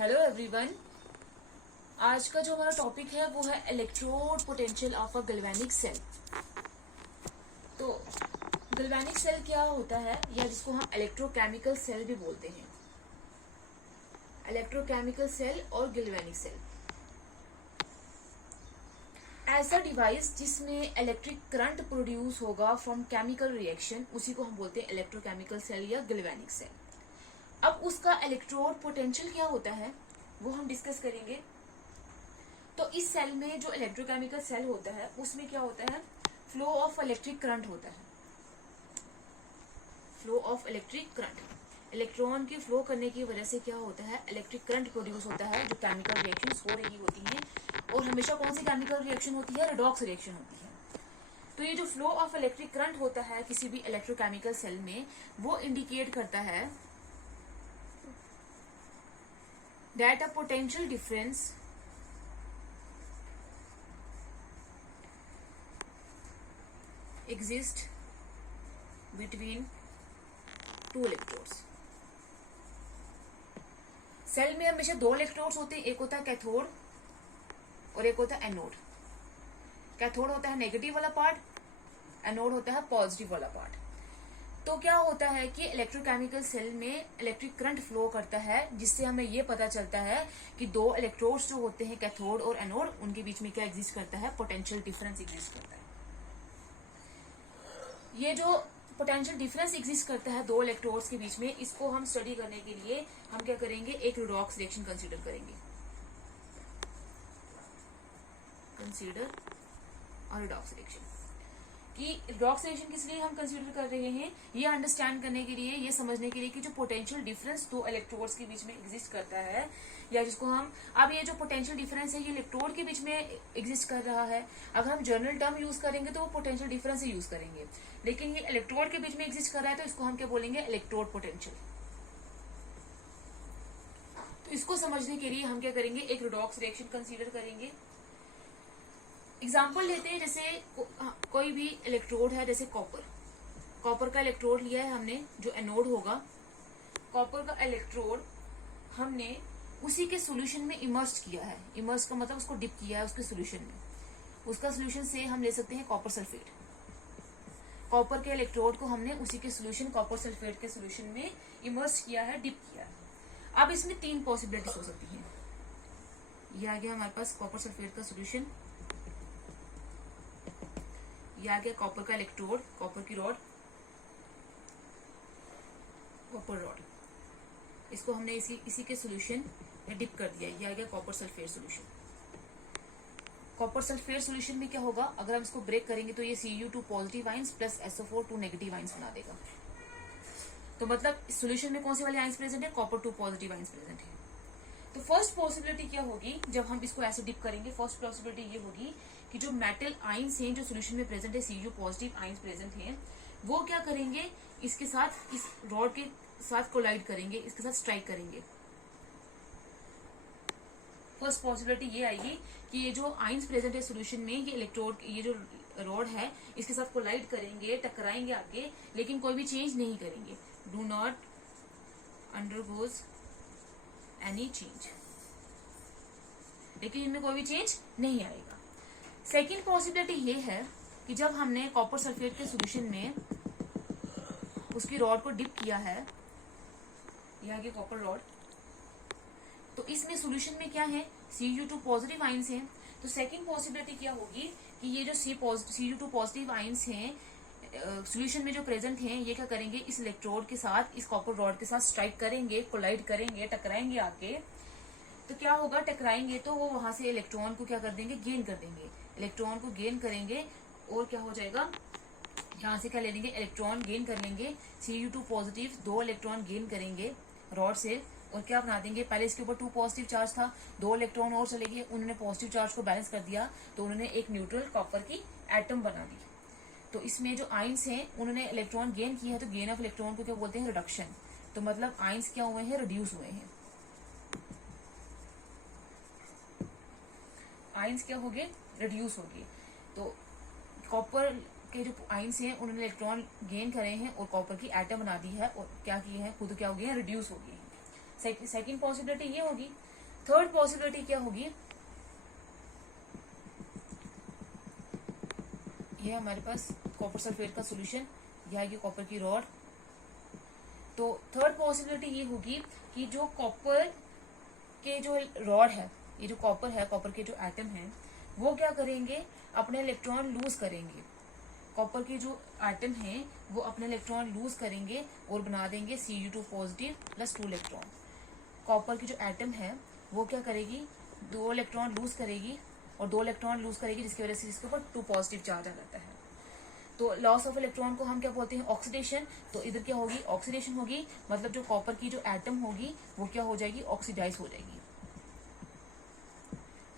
Hello everyone. आज का जो हमारा टॉपिक है वो है electrode potential of a galvanic cell. तो गैल्वेनिक सेल क्या होता है, या जिसको हम इलेक्ट्रोकेमिकल सेल भी बोलते हैं। इलेक्ट्रोकेमिकल सेल और गैल्वेनिक सेल ऐसा डिवाइस जिसमें इलेक्ट्रिक करंट प्रोड्यूस होगा फ्रॉम केमिकल रिएक्शन, उसी को हम बोलते हैं इलेक्ट्रोकेमिकल सेल या गैल्वेनिक सेल। अब उसका इलेक्ट्रोड पोटेंशियल क्या होता है वो हम डिस्कस करेंगे। तो इस सेल में जो इलेक्ट्रोकेमिकल सेल होता है उसमें क्या होता है, फ्लो ऑफ इलेक्ट्रिक करंट होता है। Flow of electric current, electron की फ्लो करने की वजह से क्या होता है, इलेक्ट्रिक करंट प्रोड्यूस होता है, जो केमिकल रिएक्शंस हो रही होती हैं। और हमेशा कौन सी केमिकल रिएक्शन होती है, रेडॉक्स रिएक्शन होती है। तो ये जो फ्लो ऑफ इलेक्ट्रिक करंट होता है किसी भी इलेक्ट्रोकेमिकल सेल में, वो इंडिकेट करता है that a potential difference exist between two electrodes। Cell में हमेशा दो इलेक्ट्रोड्स होते हैं, एक होता है कैथोड और एक होता है एनोड। कैथोड होता है नेगेटिव वाला पार्ट, एनोड होता है पॉजिटिव वाला पार्ट। तो क्या होता है कि इलेक्ट्रोकेमिकल सेल में इलेक्ट्रिक करंट फ्लो करता है, जिससे हमें ये पता चलता है कि दो इलेक्ट्रोड्स जो होते हैं कैथोड और एनोड, उनके बीच में क्या एग्जिस्ट करता है, पोटेंशियल डिफरेंस एग्जिस्ट करता है। ये जो पोटेंशियल डिफरेंस एग्जिस्ट करता है दो इलेक्ट्रोड्स के बीच में, इसको हम स्टडी करने के लिए हम क्या करेंगे, एक रिडॉक्स रिएक्शन कंसीडर करेंगे। कंसीडर और रिडॉक्स रिएक्शन कि रिडॉक्स रिएक्शन किस लिए हम कंसीडर कर रहे हैं, ये अंडरस्टैंड करने के लिए, ये समझने के लिए कि जो पोटेंशियल डिफरेंस दो इलेक्ट्रोड्स के बीच में एग्जिस्ट करता है, या जिसको हम अब ये जो पोटेंशियल डिफरेंस है ये इलेक्ट्रोड के बीच में एग्जिस्ट कर रहा है। अगर हम जनरल टर्म यूज करेंगे तो वो पोटेंशियल डिफरेंस ही यूज करेंगे, लेकिन ये इलेक्ट्रोड के बीच में एग्जिस्ट कर रहा है तो इसको हम क्या बोलेंगे, इलेक्ट्रोड पोटेंशियल। तो इसको समझने के लिए हम क्या करेंगे, एक रिडॉक्स रिएक्शन कंसीडर करेंगे। एग्जाम्पल लेते हैं, जैसे कोई भी इलेक्ट्रोड है, जैसे कॉपर का इलेक्ट्रोड लिया है हमने, जो एनोड होगा। कॉपर का इलेक्ट्रोड हमने उसी के सॉल्यूशन में इमर्ज किया है। इमर्ज का मतलब उसको डिप किया है उसके सॉल्यूशन में। उसका सॉल्यूशन से हम ले सकते हैं कॉपर सल्फेट। कॉपर के इलेक्ट्रोड को हमने उसी के सॉल्यूशन, कॉपर सल्फेट के सॉल्यूशन में इमर्ज किया है, डिप किया है। अब इसमें तीन पॉसिबिलिटीज हो सकती हैं। ये आ गया हमारे पास कॉपर सल्फेट का सॉल्यूशन, ये आ गया कॉपर का इलेक्ट्रोड, कॉपर की रॉड, कॉपर रॉड, इसको हमने इसी के सॉल्यूशन में डिप कर दिया। ये आ गया copper sulphate solution. Copper sulphate solution में क्या होगा, अगर हम इसको ब्रेक करेंगे तो ये Cu2 positive ions plus SO4 2 negative ions बना देगा। तो मतलब इस सॉल्यूशन में कौन से वाले आइंस प्रेजेंट है, कॉपर 2 पॉजिटिव आइंस प्रेजेंट है। तो फर्स्ट पॉसिबिलिटी क्या होगी, जब हम इसको ऐसे डिप करेंगे, फर्स्ट पॉसिबिलिटी ये होगी कि जो मेटल आइंस हैं जो सॉल्यूशन में प्रेजेंट है, Cu पॉजिटिव आइंस प्रेजेंट हैं, वो क्या करेंगे, इसके साथ, इस रॉड के साथ कोलाइड करेंगे, इसके साथ स्ट्राइक करेंगे। फर्स्ट पॉसिबिलिटी ये आएगी कि ये जो आइंस प्रेजेंट है सॉल्यूशन में, ये इलेक्ट्रोड, ये जो रॉड है, इसके साथ कोलाइड करेंगे, टकराएंगे आगे, लेकिन कोई भी चेंज नहीं करेंगे। Do not undergoes any change, लेकिन इनमें कोई भी चेंज नहीं आएगा। सेकेंड पॉसिबिलिटी ये है कि जब हमने कॉपर सल्फेट के सॉल्यूशन में उसकी रॉड को डिप किया है, यहाँ की कॉपर रॉड, तो इसमें सॉल्यूशन में क्या है, Cu2 पॉजिटिव आइंस हैं। तो सेकंड पॉसिबिलिटी क्या होगी कि ये जो Cu2 पॉजिटिव आइंस हैं सॉल्यूशन में जो प्रेजेंट हैं, ये क्या करेंगे, इस इलेक्ट्रोड के साथ, इस कॉपर रॉड के साथ स्ट्राइक करेंगे, कोलाइड करेंगे, टकराएंगे आके। तो क्या होगा, टकराएंगे तो वो वहां से इलेक्ट्रॉन को क्या कर देंगे, गेन कर देंगे। इलेक्ट्रॉन को गेन करेंगे और क्या हो जाएगा, यहाँ से क्या ले लेंगे, इलेक्ट्रॉन गेन कर लेंगे। Cu2 पॉजिटिव दो इलेक्ट्रॉन गेन करेंगे रॉड से, और क्या बना देंगे, पहले इसके ऊपर 2 पॉजिटिव चार्ज था, 2 इलेक्ट्रॉन और चले गए, उन्होंने पॉजिटिव चार्ज को बैलेंस कर दिया, तो उन्होंने एक न्यूट्रल कॉपर की एटम बना दी। तो इसमें जो आइंस हैं उन्होंने इलेक्ट्रॉन गेन किया है, तो गेन ऑफ इलेक्ट्रॉन को क्या बोलते हैं, रिडक्शन। तो मतलब आइंस क्या हुए हैं, रिड्यूस हुए हैं। आइंस क्या हो गए, रिड्यूस हो गए। तो कॉपर के जो आइंस हैं उन्होंने इलेक्ट्रॉन गेन करे हैं और कॉपर की एटम बना दी है, और क्या किए हैं, खुद क्या हो गए हैं, रिड्यूस हो गए हैं। सेकंड पॉसिबिलिटी ये होगी। थर्ड पॉसिबिलिटी क्या होगी, ये हमारे पास कॉपर सल्फेट का सोल्यूशन, यह आएगी कॉपर की रॉड। तो थर्ड पॉसिबिलिटी ये होगी कि जो कॉपर के जो रॉड है, ये जो कॉपर है, कॉपर के जो एटम है, वो क्या करेंगे, अपने इलेक्ट्रॉन लूज करेंगे। कॉपर के जो एटम हैं वो अपने इलेक्ट्रॉन लूज करेंगे और बना देंगे Cu2 positive plus 2 electron. Copper की जो एटम है वो क्या करेगी, 2 इलेक्ट्रॉन लूज करेगी और 2 इलेक्ट्रॉन लूज करेगी, जिसकी वजह से इसके ऊपर 2 पॉजिटिव चार्ज आ जाता है। तो लॉस ऑफ इलेक्ट्रॉन को हम क्या बोलते हैं, ऑक्सीडेशन। तो इधर क्या होगी, ऑक्सीडेशन होगी, मतलब जो कॉपर की जो एटम होगी वो क्या हो जाएगी, ऑक्सीडाइज हो जाएगी।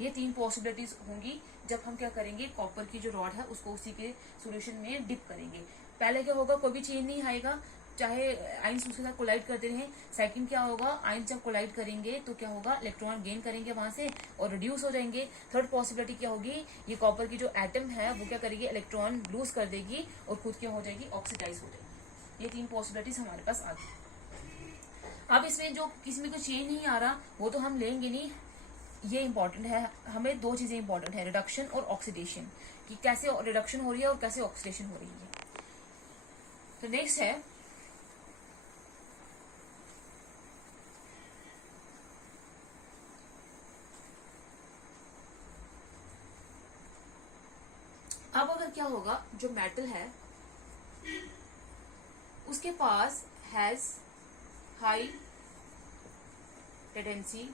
ये 3 पॉसिबिलिटीज होंगी जब हम क्या करेंगे, कॉपर की जो रॉड है उसको उसी के सॉल्यूशन में डिप करेंगे। पहले क्या होगा, कोई भी चेंज नहीं आएगा, चाहे आइंस उसके साथ कोलाइड करते रहे। सेकंड क्या होगा, आइंस जब कोलाइड करेंगे तो क्या होगा, इलेक्ट्रॉन गेन करेंगे वहां से और रिड्यूस हो जाएंगे। थर्ड पॉसिबिलिटी क्या होगी, ये कॉपर की जो एटम है वो क्या करेगी, इलेक्ट्रॉन लूज कर देगी और खुद क्या हो जाएगी, ऑक्सीडाइज हो जाएगी। ये 3 पॉसिबिलिटीज हमारे पास आ गई। अब इसमें जो किसी में कोई चेंज नहीं आ रहा वो तो हम लेंगे नहीं, ये इंपॉर्टेंट है, हमें 2 चीजें इंपॉर्टेंट है, रिडक्शन और ऑक्सीडेशन, कि कैसे रिडक्शन हो रही है और कैसे ऑक्सीडेशन हो रही है। तो नेक्स्ट है अब अगर क्या होगा, जो मेटल है उसके पास has high tendency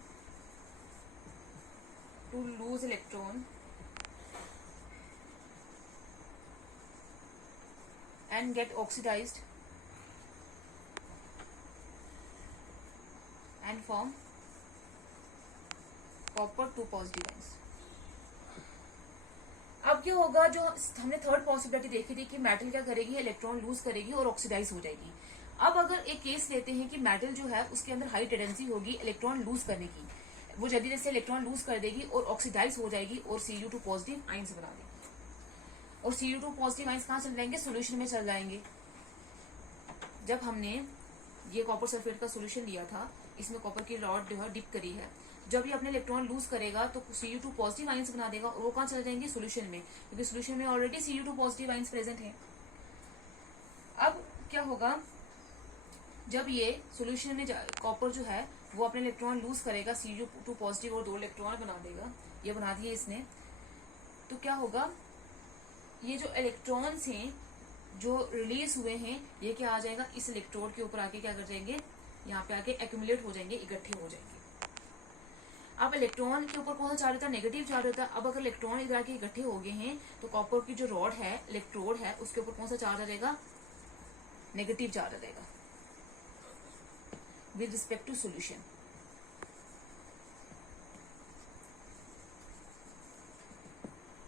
to lose electron and get oxidized and form copper 2 positive ions। अब क्या होगा, जो हमने थर्ड पॉसिबिलिटी देखी थी कि मेटल क्या करेगी, इलेक्ट्रॉन लूज करेगी और ऑक्सीडाइज हो जाएगी। अब अगर एक केस लेते हैं कि मेटल जो है उसके अंदर हाई टेंडेंसी होगी इलेक्ट्रॉन लूज करने की, वो जल्दी से इलेक्ट्रॉन लूज कर देगी और ऑक्सीडाइज हो जाएगी और Cu2 पॉजिटिव आइंस बना देगी। और Cu2 पॉजिटिव आइंस कहाँ चल जाएंगे, सोल्यूशन में चल जाएंगे। जब हमने ये कॉपर सल्फेट का सोल्यूशन लिया था, इसमें कॉपर की रॉड जो है डिप करी है, जब ये अपने इलेक्ट्रॉन लूज करेगा तो Cu2 पॉजिटिव आइंस बना देगा और वो कहाँ चले जाएंगे, सोल्यूशन में, क्योंकि सोल्यूशन में already Cu2 positive ions present है। अब क्या होगा, जब ये सोल्यूशन में कॉपर जो है वो अपने इलेक्ट्रॉन लूज करेगा, Cu2 पॉजिटिव और 2 इलेक्ट्रॉन बना देगा, ये बना दिए इसने। तो क्या होगा, ये जो इलेक्ट्रॉन्स हैं जो रिलीज हुए हैं ये क्या आ जाएगा, इस इलेक्ट्रोड के ऊपर आके क्या कर जाएंगे, यहाँ पे आके एक्यूमुलेट हो जाएंगे, इकट्ठे हो जाएंगे। अब इलेक्ट्रॉन के ऊपर कौन सा चार्ज होता है, नेगेटिव चार्ज होता है। अब अगर इलेक्ट्रॉन इधर आके इकट्ठे हो गए हैं तो कॉपर की जो रॉड है, इलेक्ट्रोड है, उसके ऊपर कौन सा चार्ज आ जाएगा, नेगेटिव चार्ज आ जाएगा विद रिस्पेक्ट टू सोल्यूशन।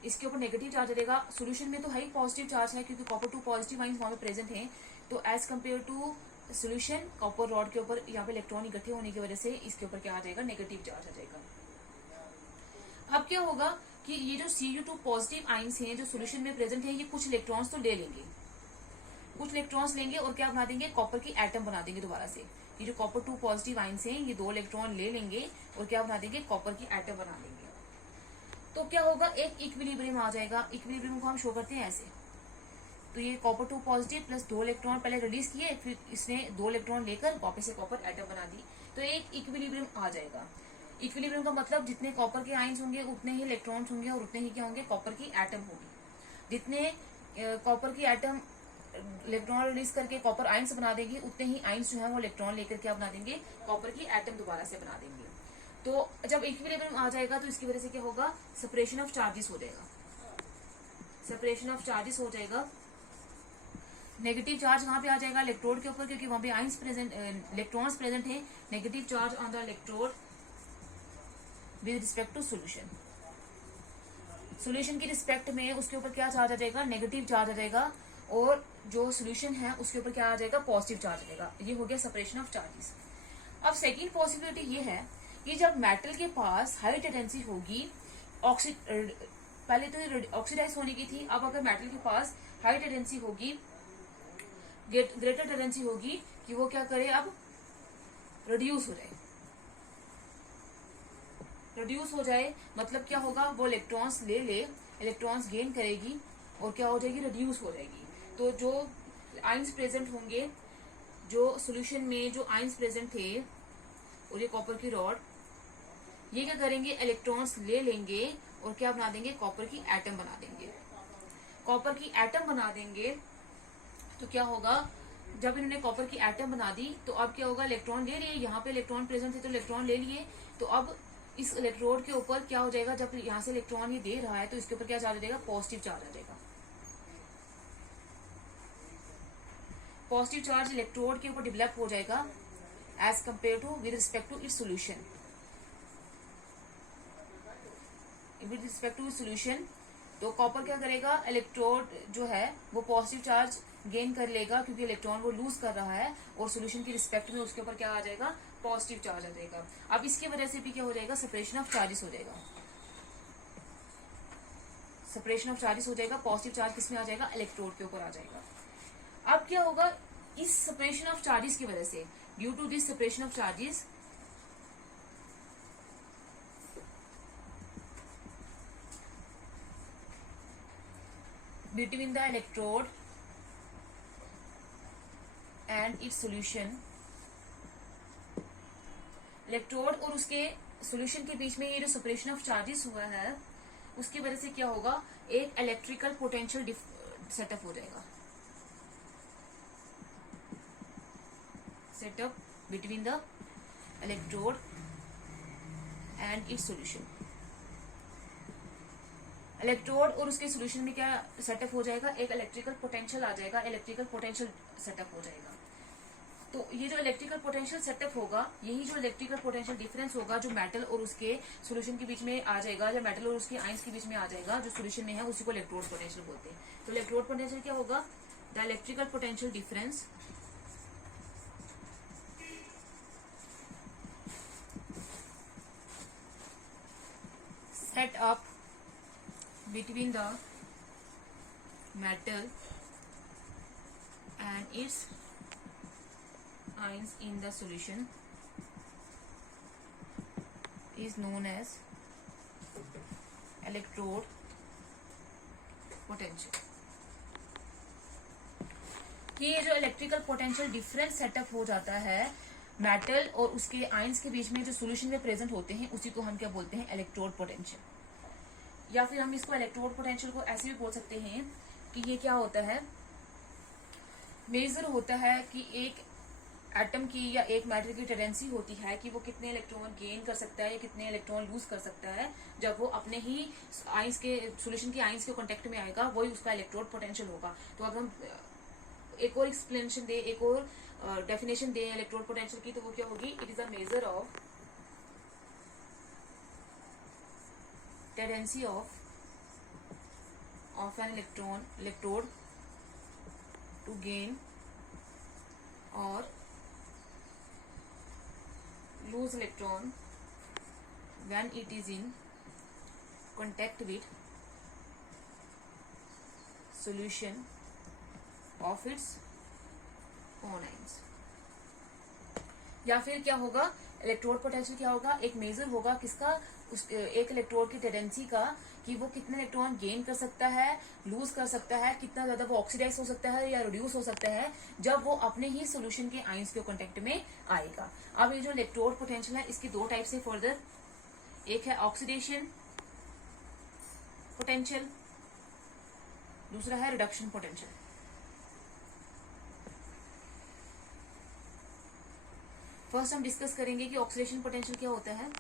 इसके ऊपर नेगेटिव चार्ज रहेगा, सोल्यूशन में तो हाई पॉजिटिव चार्ज है क्योंकि कॉपर 2 पॉजिटिव आइंस वहां पे प्रेजेंट हैं। तो as compared to solution, copper rod के ऊपर यहाँ पे इलेक्ट्रॉन इकट्ठे होने की वजह से इसके ऊपर क्या आ जाएगा, नेगेटिव चार्ज आ जाएगा। अब क्या होगा कि ये जो Cu2 पॉजिटिव आइंस हैं जो सोल्यूशन में प्रेजेंट है, ये कुछ इलेक्ट्रॉन्स तो ले लेंगे, कुछ इलेक्ट्रॉन्स लेंगे और क्या बना देंगे, कॉपर की एटम बना देंगे दोबारा से। ये जो कॉपर 2 पॉजिटिव आइंस हैं ये 2 इलेक्ट्रॉन ले लेंगे और क्या बना देंगे, कॉपर की एटम बना देंगे। तो क्या होगा, एक इक्विलिब्रियम आ जाएगा। इक्विलिब्रियम को हम शो करते हैं ऐसे, तो ये कॉपर 2 पॉजिटिव प्लस 2 इलेक्ट्रॉन पहले रिलीज किए, फिर इसने 2 इलेक्ट्रॉन लेकर वापस से कॉपर एटम बना दी, तो एक इक्विलिब्रियम आ जाएगा। इक्विलिब्रियम का मतलब जितने कॉपर के आइंस होंगे उतने ही इलेक्ट्रॉन्स होंगे और उतने ही क्या होंगे, कॉपर की एटम होगी। जितने कॉपर की एटम इलेक्ट्रॉन रिलीज करके कॉपर आइंस बना देगी, उतने ही आइंस जो है वो इलेक्ट्रॉन लेकर क्या बना देंगे, कॉपर की एटम दोबारा से बना देंगे। तो जब इक्विलिब्रियम आ जाएगा तो इसकी वजह से क्या होगा, सेपरेशन ऑफ चार्जेस हो जाएगा, सेपरेशन ऑफ चार्जेस हो जाएगा। नेगेटिव चार्ज कहाँ पे आ जाएगा, इलेक्ट्रोड के ऊपर, क्योंकि वहां पे आइंस प्रेजेंट, इलेक्ट्रॉन्स प्रेजेंट है। Negative charge on the electrode with respect to solution. Solution की रिस्पेक्ट में उसके ऊपर क्या चार्ज आ जाएगा, नेगेटिव चार्ज आ जाएगा, और जो सोल्यूशन है उसके ऊपर क्या आ जाएगा, पॉजिटिव चार्ज आ जाएगा। ये हो गया सेपरेशन ऑफ चार्जेस। अब सेकेंड पॉसिबिलिटी ये है कि जब मेटल के पास हाई टेंडेंसी होगी, पहले तो ऑक्सीडाइज होने की थी, अब अगर मेटल के पास हाई टेंडेंसी होगी, ग्रेटर टेंडेंसी होगी कि वो क्या करे, अब रिड्यूस हो जाए। रिड्यूस हो जाए मतलब क्या होगा, वो इलेक्ट्रॉन्स ले ले, इलेक्ट्रॉन्स गेन करेगी और क्या हो जाएगी, रिड्यूस हो जाएगी। तो जो आइंस प्रेजेंट होंगे, जो सोल्यूशन में जो आइंस प्रेजेंट थे और ये कॉपर की रॉड, ये क्या करेंगे, इलेक्ट्रॉन्स ले लेंगे और क्या बना देंगे, कॉपर की एटम बना देंगे। कॉपर की एटम बना देंगे तो क्या होगा, जब इन्होंने कॉपर की एटम बना दी तो अब क्या होगा, इलेक्ट्रॉन ले लिए, यहाँ पे इलेक्ट्रॉन प्रेजेंट थे तो इलेक्ट्रॉन ले लिए, तो अब इस इलेक्ट्रोड के ऊपर क्या हो जाएगा, जब यहाँ से इलेक्ट्रॉन ये दे रहा है तो इसके ऊपर क्या चार्ज आ जाएगा, पॉजिटिव चार्ज आ जाएगा। पॉजिटिव चार्ज इलेक्ट्रोड के ऊपर डेवलप हो जाएगा as compared to with respect to its solution. With respect to solution तो कॉपर क्या करेगा, इलेक्ट्रोड जो है वो पॉजिटिव चार्ज गेन कर लेगा क्योंकि इलेक्ट्रॉन वो लूज कर रहा है, और सोल्यूशन की रिस्पेक्ट में उसके ऊपर क्या आ जाएगा, पॉजिटिव चार्ज आ जाएगा। अब इसकी वजह से भी क्या हो जाएगा, सेपरेशन ऑफ चार्जेस हो जाएगा। सेपरेशन ऑफ चार्जेस हो जाएगा, पॉजिटिव चार्ज किसमें आ जाएगा, इलेक्ट्रोड के ऊपर आ जाएगा। अब क्या होगा, इस सेपरेशन ऑफ चार्जेस की वजह से, due to this separation of charges, between the electrode and its solution, electrode और उसके सॉल्यूशन के बीच में ये जो सेपरेशन ऑफ चार्जेस हुआ है उसकी वजह से क्या होगा, एक इलेक्ट्रिकल पोटेंशियल सेटअप हो जाएगा, setup between the electrode and it's solution. Electrode और उसके सॉल्यूशन में क्या सेटअप हो जाएगा, एक इलेक्ट्रिकल पोटेंशियल आ जाएगा, इलेक्ट्रिकल पोटेंशियल सेटअप हो जाएगा। तो ये जो इलेक्ट्रिकल पोटेंशियल सेटअप होगा, यही जो इलेक्ट्रिकल पोटेंशियल डिफरेंस होगा जो मेटल और उसके सॉल्यूशन के बीच में आ जाएगा, या मेटल और उसके आयंस के बीच में आ जाएगा, जो सॉल्यूशन में है उसी को इलेक्ट्रोड पोटेंशियल बोलते हैं। तो इलेक्ट्रोड पोटेंशियल क्या होगा, the electrical potential difference set up between the metal and its ions in the solution is known as electrode potential। ये जो इलेक्ट्रिकल पोटेंशियल डिफरेंस सेटअप हो जाता है मेटल और उसके आयंस के बीच में जो सॉल्यूशन में प्रेजेंट होते हैं, उसी को हम क्या बोलते हैं, इलेक्ट्रोड पोटेंशियल। या फिर हम इसको इलेक्ट्रोड पोटेंशियल को ऐसे भी बोल सकते हैं कि ये क्या होता है, मेजर होता है कि एक एटम की या एक मैटर की टेंडेंसी होती है कि वो कितने इलेक्ट्रॉन गेन कर सकता है या कितने इलेक्ट्रॉन लूज कर सकता है, जब वो अपने ही आयंस के सॉल्यूशन के आयंस के कांटेक्ट में आएगा, वही उसका इलेक्ट्रोड पोटेंशियल होगा। तो अगर हम एक और एक्सप्लेनेशन दे, एक और डेफिनेशन दे इलेक्ट्रोड पोटेंशियल की, तो वो क्या होगी, it is a measure of tendency of an electrode to gain और lose electron when it is in contact with solution of its own ions। या फिर क्या होगा, इलेक्ट्रोड पोटेंशियल क्या होगा, एक मेजर होगा किसका, उस एक इलेक्ट्रोड की टेंडेंसी का, कि वो कितने इलेक्ट्रॉन गेन कर सकता है, लूज कर सकता है, कितना ज्यादा वो ऑक्सीडाइज हो सकता है या रिड्यूस हो सकता है, जब वो अपने ही सॉल्यूशन के आयंस के कांटेक्ट में आएगा। अब ये जो इलेक्ट्रोड पोटेंशियल है, इसकी दो टाइप से फर्दर, एक है ऑक्सीडेशन पोटेंशियल, दूसरा है रिडक्शन पोटेंशियल। फर्स्ट हम डिस्कस करेंगे कि ऑक्सीडेशन पोटेंशियल क्या होता है।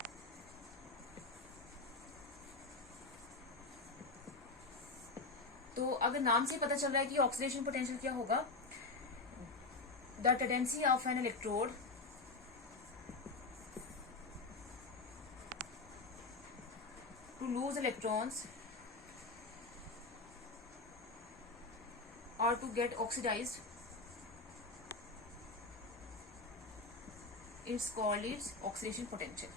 तो अगर नाम से पता चल रहा है कि ऑक्सीडेशन पोटेंशियल क्या होगा, the tendency of an electrode to lose electrons or to get oxidized it's called its oxidation potential।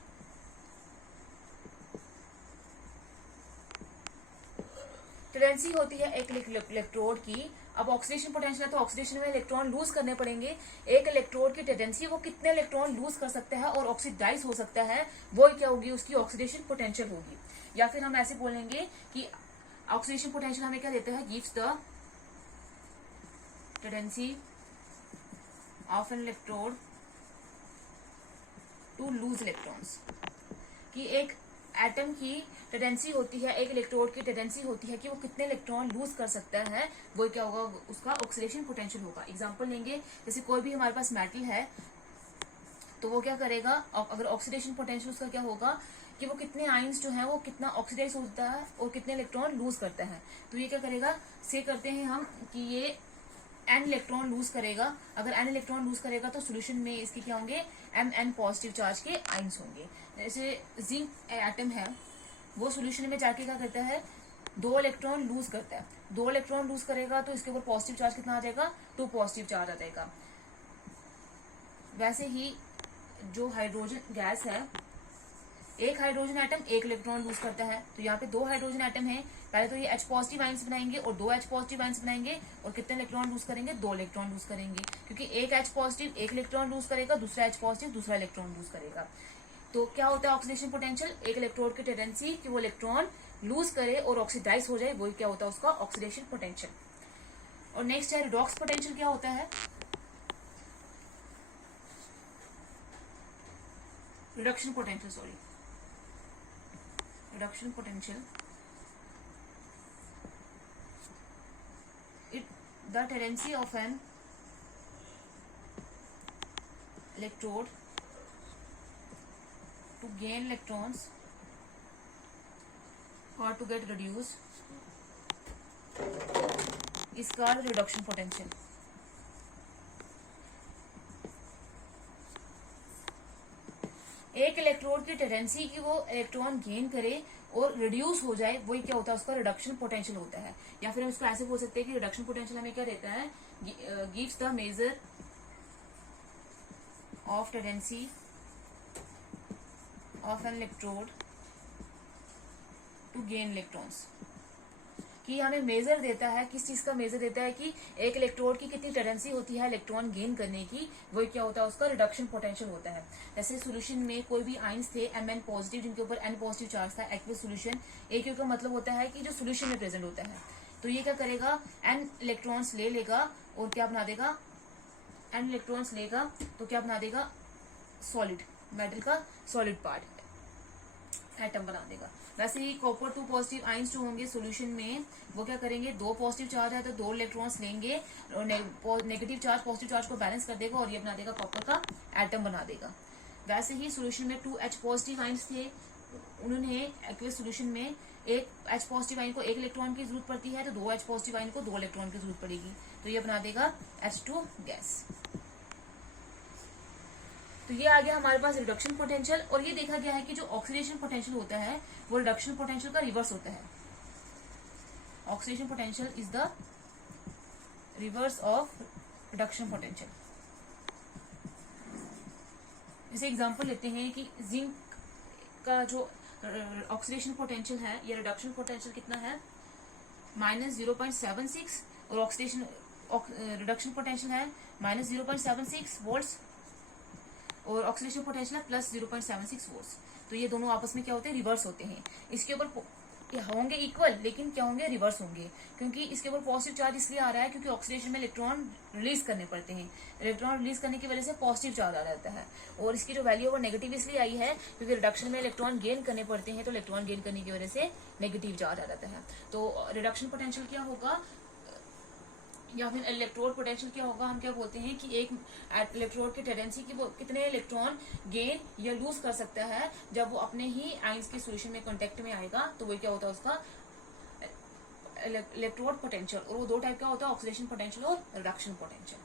Tendency होती है एक इलेक्ट्रोड की अब ऑक्सीडेशन पोटेंशियल है तो ऑक्सीडेशन में इलेक्ट्रॉन लूज करने पड़ेंगे। एक इलेक्ट्रोड की टेंडेंसी वो कितने इलेक्ट्रॉन लूज कर सकता है और ऑक्सीडाइज हो सकता है, वो क्या होगी, उसकी ऑक्सीडेशन पोटेंशियल होगी। या फिर हम ऐसे बोलेंगे कि ऑक्सीडेशन पोटेंशियल हमें क्या देता है, gives the tendency of an electrode to lose electrons, कि एक एटम की टेंडेंसी होती है, एक इलेक्ट्रोड की टेंडेंसी होती है कि वो कितने इलेक्ट्रॉन लूज कर सकता है, वो क्या होगा, उसका ऑक्सीडेशन पोटेंशियल होगा। एग्जांपल लेंगे, जैसे कोई भी हमारे पास मेटल है तो वो क्या करेगा, अगर ऑक्सीडेशन पोटेंशियल उसका क्या होगा कि वो कितने आयंस जो है वो कितना ऑक्सीडाइज होता है और कितने इलेक्ट्रॉन लूज करता है। तो ये क्या करेगा, से करते हैं हम कि ये n इलेक्ट्रॉन लूज करेगा। अगर n इलेक्ट्रॉन लूज करेगा तो सोल्यूशन में इसके क्या होंगे, Mn पॉजिटिव चार्ज के आयंस होंगे। जैसे जिंक एटम है, वो सोल्यूशन में जाके क्या करता है, 2 इलेक्ट्रॉन लूज करता है। 2 इलेक्ट्रॉन लूज करेगा तो इसके ऊपर पॉजिटिव चार्ज कितना आ जाएगा, 2 पॉजिटिव चार्ज आ जाएगा। वैसे ही जो हाइड्रोजन गैस है, एक हाइड्रोजन एटम 1 इलेक्ट्रॉन लूज करता है, तो यहाँ पे 2 हाइड्रोजन एटम है। पहले तो ये H पॉजिटिव आयंस बनाएंगे और 2 H पॉजिटिव आयंस बनाएंगे और कितने इलेक्ट्रॉन लूज करेंगे, 2 इलेक्ट्रॉन लूज करेंगे, क्योंकि एक H पॉजिटिव 1 इलेक्ट्रॉन लूज करेगा, दूसरा H पॉजिटिव दूसरा इलेक्ट्रॉन लूज करेगा। तो क्या होता है ऑक्सीडेशन पोटेंशियल, एक इलेक्ट्रोड की टेंडेंसी कि वो इलेक्ट्रॉन लूज करे और ऑक्सीडाइज हो जाए, वही क्या होता है उसका ऑक्सीडेशन पोटेंशियल। और नेक्स्ट है रिडॉक्स पोटेंशियल। क्या होता है, reduction potential, sorry, reduction potential, the tendency of an electrode to gain electrons or to get reduced is called reduction potential. एक इलेक्ट्रोड की टेंडेंसी कि वो इलेक्ट्रॉन गेन करे और रिड्यूस हो जाए, वही क्या होता है उसका रिडक्शन पोटेंशियल होता है। या फिर हम इसको ऐसे बोल सकते हैं कि रिडक्शन पोटेंशियल हमें क्या देता है, gives the measure of tendency of an electrode to gain electrons, कि हमें मेजर देता है, किस चीज का मेजर देता है कि एक इलेक्ट्रोड की कितनी टेंडेंसी होती है इलेक्ट्रॉन गेन करने की, वही क्या होता है उसका रिडक्शन पोटेंशियल होता है। जैसे सोल्यूशन में कोई भी आयंस थे Mn पॉजिटिव जिनके ऊपर N पॉजिटिव चार्ज था, एक्वियस सोल्यूशन, एक का मतलब होता है कि जो सोल्यूशन में प्रेजेंट होता है, तो ये क्या करेगा, N इलेक्ट्रॉन्स ले लेगा और क्या बना देगा, N इलेक्ट्रॉन्स लेगा तो क्या बना देगा, सॉलिड, मेटल का सॉलिड पार्ट, एटम बना देगा। वैसे ही कॉपर 2 पॉजिटिव आयंस जो होंगे सोल्यूशन में, वो क्या करेंगे, 2 पॉजिटिव चार्ज है तो 2 इलेक्ट्रॉन्स लेंगे और नेगेटिव चार्ज पॉजिटिव चार्ज को बैलेंस कर देगा और ये बना देगा कॉपर का एटम बना देगा। वैसे ही सोल्यूशन में 2 H पॉजिटिव आयंस थे, उन्होंने एक्वियस सोल्यूशन में एक H पॉजिटिव आयन को 1 इलेक्ट्रॉन की जरूरत पड़ती है तो 2 H पॉजिटिव आयन को 2 इलेक्ट्रॉन की जरूरत पड़ेगी, तो ये बना देगा H2 गैस। तो ये आ गया हमारे पास रिडक्शन पोटेंशियल। और ये देखा गया है कि जो ऑक्सीडेशन पोटेंशियल होता है वो रिडक्शन पोटेंशियल का रिवर्स होता है। Oxidation potential is the reverse of reduction potential. जैसे एग्जांपल लेते हैं कि जिंक का जो ऑक्सीडेशन पोटेंशियल है या रिडक्शन पोटेंशियल कितना है, -0.76 और ऑक्सीडेशन रिडक्शन पोटेंशियल है -0.76 वोल्ट्स और ऑक्सीडेशन पोटेंशियल है +0.76 वोल्ट्स। तो ये दोनों आपस में क्या होते हैं, रिवर्स होते हैं। इसके ऊपर होंगे इक्वल लेकिन क्या होंगे, रिवर्स होंगे, क्योंकि इसके ऊपर पॉजिटिव चार्ज इसलिए आ रहा है क्योंकि ऑक्सीडेशन में इलेक्ट्रॉन रिलीज करने पड़ते हैं, इलेक्ट्रॉन रिलीज करने की वजह से पॉजिटिव चार्ज आ जाता है। और इसकी जो वैल्यू है वो नेगेटिव इसलिए आई है क्योंकि रिडक्शन में इलेक्ट्रॉन गेन करने पड़ते हैं, तो इलेक्ट्रॉन गेन करने की वजह से नेगेटिव चार्ज आ जाता है। तो रिडक्शन पोटेंशियल क्या होगा या फिर इलेक्ट्रोड पोटेंशियल क्या होगा, हम क्या बोलते हैं कि एक इलेक्ट्रोड की टेंडेंसी कि वो कितने इलेक्ट्रॉन गेन या लूज कर सकता है जब वो अपने ही आयंस के सॉल्यूशन में कांटेक्ट में आएगा, तो वो क्या होता है उसका इलेक्ट्रोड पोटेंशियल। और वो 2 टाइप का होता है, ऑक्सीडेशन पोटेंशियल और रिडक्शन पोटेंशियल।